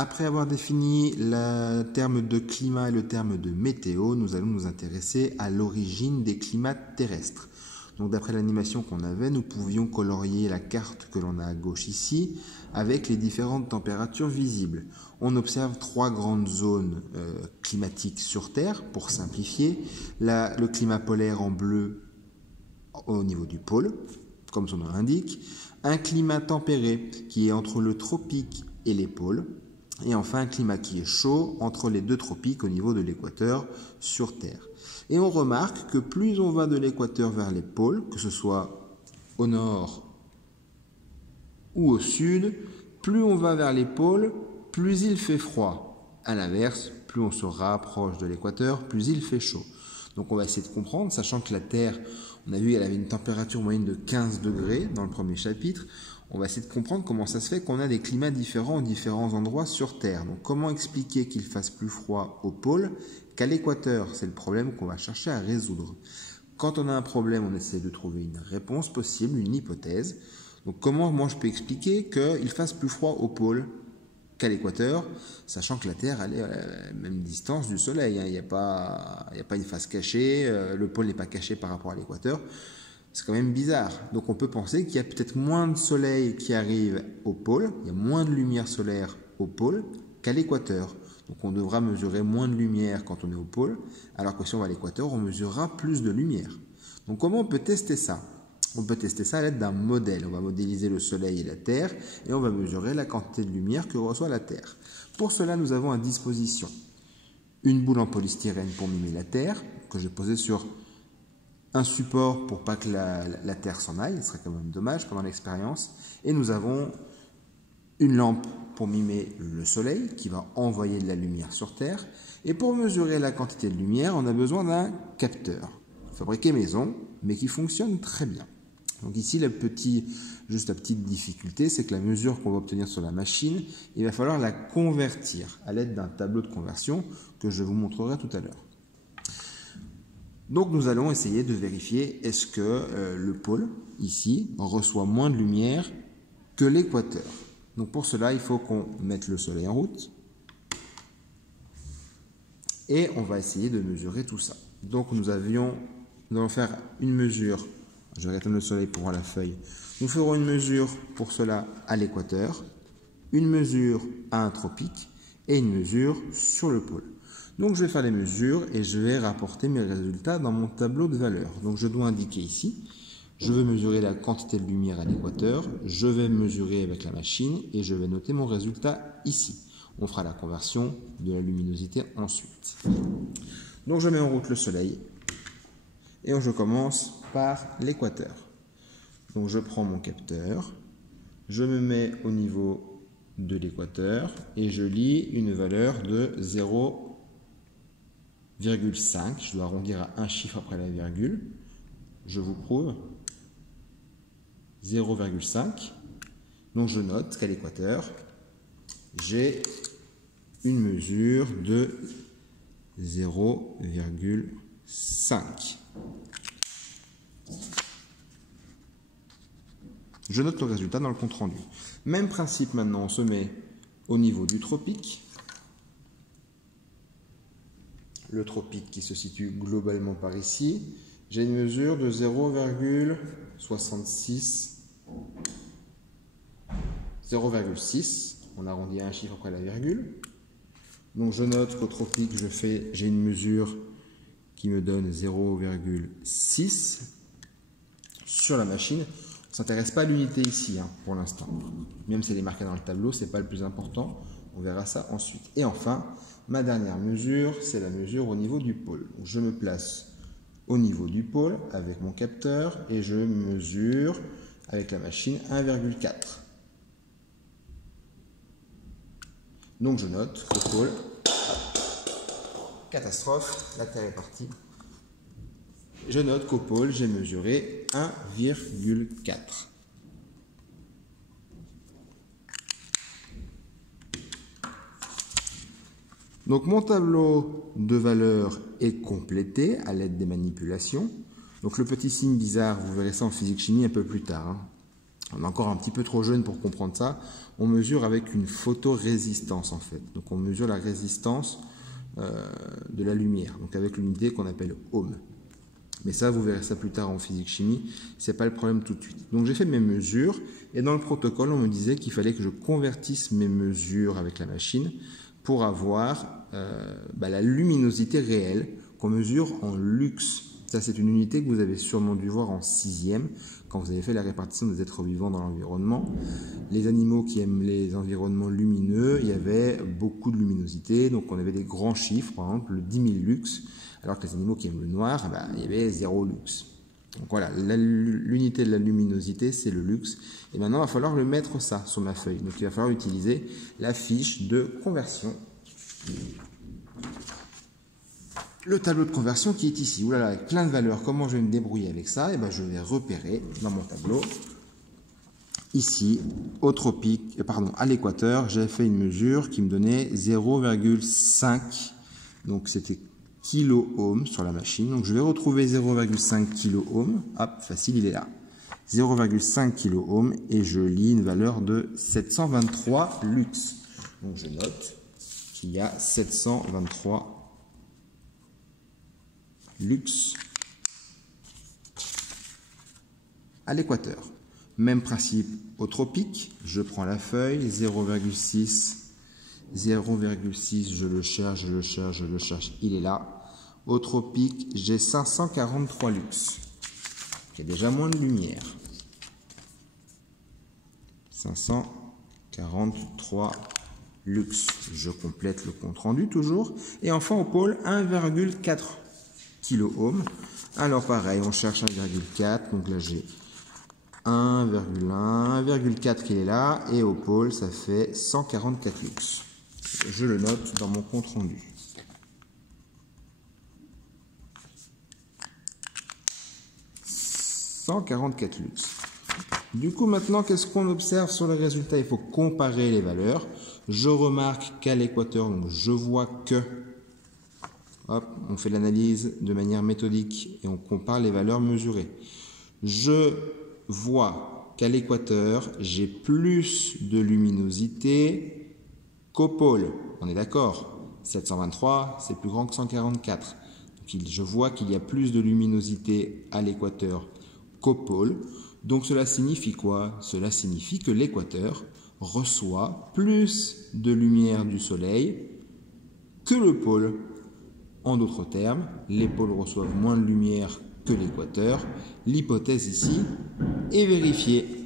après avoir défini le terme de climat et le terme de météo, nous allons nous intéresser à l'origine des climats terrestres. Donc d'après l'animation qu'on avait, nous pouvions colorier la carte que l'on a à gauche ici avec les différentes températures visibles. On observe 3 grandes zones climatiques sur Terre, pour simplifier. Le climat polaire en bleu au niveau du pôle, comme son nom l'indique. Un climat tempéré qui est entre le tropique et les pôles. Et enfin un climat qui est chaud entre les 2 tropiques au niveau de l'équateur sur Terre. Et on remarque que plus on va de l'équateur vers les pôles, que ce soit au nord ou au sud, plus on va vers les pôles, plus il fait froid. À l'inverse, plus on se rapproche de l'équateur, plus il fait chaud. Donc on va essayer de comprendre, sachant que la Terre, on a vu qu'elle avait une température moyenne de 15 degrés dans le premier chapitre. On va essayer de comprendre comment ça se fait qu'on a des climats différents aux différents endroits sur Terre. Donc comment expliquer qu'il fasse plus froid au pôle qu'à l'équateur? C'est le problème qu'on va chercher à résoudre. Quand on a un problème, on essaie de trouver une réponse possible, une hypothèse. Donc comment moi je peux expliquer qu'il fasse plus froid au pôle qu'à l'équateur, sachant que la Terre elle est à la même distance du Soleil. Il n'y a pas une face cachée, le pôle n'est pas caché par rapport à l'équateur. C'est quand même bizarre. Donc on peut penser qu'il y a peut-être moins de soleil qui arrive au pôle, il y a moins de lumière solaire au pôle qu'à l'équateur. Donc on devra mesurer moins de lumière quand on est au pôle, alors que si on va à l'équateur, on mesurera plus de lumière. Donc comment on peut tester ça? On peut tester ça à l'aide d'un modèle. On va modéliser le soleil et la Terre et on va mesurer la quantité de lumière que reçoit la Terre. Pour cela, nous avons à disposition une boule en polystyrène pour mimer la Terre, que j'ai posée sur un support pour pas que la Terre s'en aille, ce serait quand même dommage pendant l'expérience. Et nous avons une lampe pour mimer le soleil qui va envoyer de la lumière sur Terre. Et pour mesurer la quantité de lumière, on a besoin d'un capteur fabriqué maison, mais qui fonctionne très bien. Donc ici, juste la petite difficulté, c'est que la mesure qu'on va obtenir sur la machine, il va falloir la convertir à l'aide d'un tableau de conversion que je vous montrerai tout à l'heure. Donc nous allons essayer de vérifier est-ce que le pôle, ici, reçoit moins de lumière que l'équateur. Donc pour cela, il faut qu'on mette le soleil en route. Et on va essayer de mesurer tout ça. Donc nous allons faire une mesure. Je vais éteindre le soleil pour voir la feuille. Nous ferons une mesure pour cela à l'équateur, une mesure à un tropique et une mesure sur le pôle. Donc je vais faire les mesures et je vais rapporter mes résultats dans mon tableau de valeurs. Donc je dois indiquer ici, je veux mesurer la quantité de lumière à l'équateur, je vais mesurer avec la machine et je vais noter mon résultat ici. On fera la conversion de la luminosité ensuite. Donc je mets en route le soleil et je commence par l'équateur. Donc je prends mon capteur, je me mets au niveau de l'équateur et je lis une valeur de 0,5. Je dois arrondir à un chiffre après la virgule. Je vous prouve 0,5. Donc je note qu'à l'équateur, j'ai une mesure de 0,5. Je note le résultat dans le compte-rendu. Même principe maintenant, on se met au niveau du tropique. Le tropique qui se situe globalement par ici. J'ai une mesure de 0,66. 0,6. On arrondit à un chiffre après la virgule. Donc je note qu'au tropique, j'ai une mesure qui me donne 0,6 sur la machine. On ne s'intéresse pas à l'unité ici pour l'instant. Même si elle est marquée dans le tableau, ce n'est pas le plus important. On verra ça ensuite. Et enfin, ma dernière mesure, c'est la mesure au niveau du pôle. Donc, je me place au niveau du pôle avec mon capteur et je mesure avec la machine 1,4. Donc je note au pôle, catastrophe, la Terre est partie. Je note qu'au pôle, j'ai mesuré 1,4. Donc mon tableau de valeurs est complété à l'aide des manipulations. Donc le petit signe bizarre, vous verrez ça en physique-chimie un peu plus tard. On est encore un petit peu trop jeune pour comprendre ça. On mesure avec une photorésistance en fait. Donc on mesure la résistance de la lumière, donc avec l'unité qu'on appelle ohm. Mais ça, vous verrez ça plus tard en physique-chimie, c'est pas le problème tout de suite. Donc j'ai fait mes mesures, et dans le protocole, on me disait qu'il fallait que je convertisse mes mesures avec la machine pour avoir la luminosité réelle qu'on mesure en lux. Ça, c'est une unité que vous avez sûrement dû voir en 6e, quand vous avez fait la répartition des êtres vivants dans l'environnement. Les animaux qui aiment les environnements lumineux, il y avait beaucoup de luminosité, donc on avait des grands chiffres, par exemple le 10 000 lux, alors que les animaux qui aiment le noir, il y avait 0 lux. Donc voilà, l'unité de la luminosité, c'est le lux. Et maintenant, il va falloir le mettre ça sur ma feuille. Donc il va falloir utiliser la fiche de conversion. Le tableau de conversion qui est ici. Oulala, avec plein de valeurs. Comment je vais me débrouiller avec ça? Je vais repérer dans mon tableau. Ici, au tropique, à l'équateur, j'ai fait une mesure qui me donnait 0,5. Donc c'était kilo-ohm sur la machine. Donc je vais retrouver 0,5 kilo-ohm. Hop, facile, il est là. 0,5 kilo-ohm et je lis une valeur de 723 lux. Donc je note qu'il y a 723 lux à l'équateur. Même principe au tropique, je prends la feuille, 0,6, je le cherche, il est là. Au tropique, j'ai 543 lux. Il y a déjà moins de lumière. 543 lux. Je complète le compte rendu toujours. Et enfin au pôle, 1,4 kilo-ohm. Alors pareil, on cherche 1,4. Donc là j'ai 1,4 qui est là. Et au pôle, ça fait 144 lux. Je le note dans mon compte rendu. « 144 lux. Du coup, maintenant, qu'est-ce qu'on observe sur le résultat? Il faut comparer les valeurs. Je remarque qu'à l'équateur, je vois que... Hop, on fait l'analyse de manière méthodique et on compare les valeurs mesurées. Je vois qu'à l'équateur, j'ai plus de luminosité qu'au pôle. On est d'accord? 723, c'est plus grand que 144. Donc, je vois qu'il y a plus de luminosité à l'équateur qu'au pôle. Donc cela signifie quoi? Cela signifie que l'équateur reçoit plus de lumière du soleil que le pôle. En d'autres termes, les pôles reçoivent moins de lumière que l'équateur. L'hypothèse ici est vérifiée.